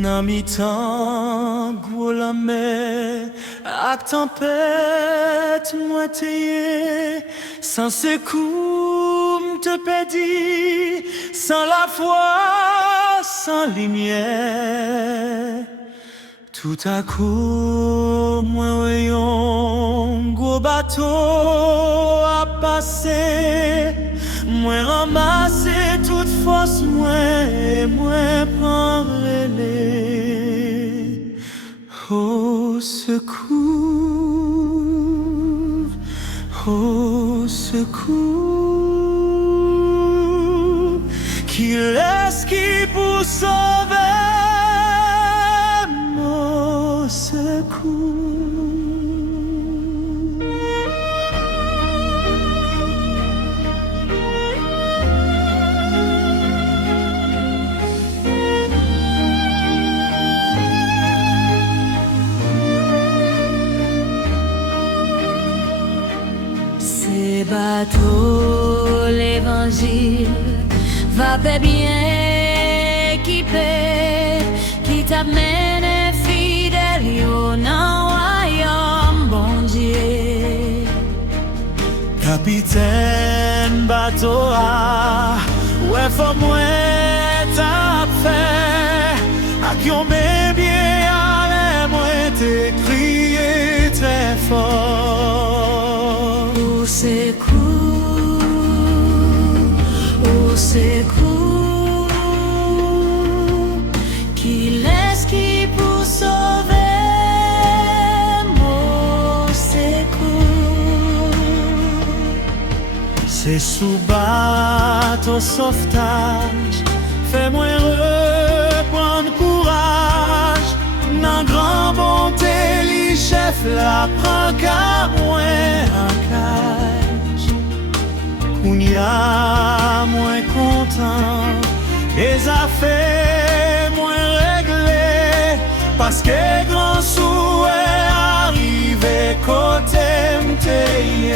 Nan mi tan gwo la mer ak tempête mwen teye, sans se kou m'te pedi, sans la foi, sans lumière. Tout à coup mwen weyon gwo bateau a pase, mwen ramase toute force mwen pran relais. Au secours, au secours, qui est-ce qui pour sauver mon secours? Ces bateaux, l'évangile, va bien équipé, qui t'amène fidèle au royaume, bon Dieu. Capitaine bateau a, ouais faut mwen t'a fait, a qui on met bien à moi te crier très fort. Au secours, au secours, qui laisse qui pour sauver mon secours. C'est sous bateau sauvetage, fais-moi reprendre courage, nan grand bonté li chef la prend qu'à moi en cage. Kounya moins content, les affaires moins réglées, parce que grand souhait arrivé côté m'teye.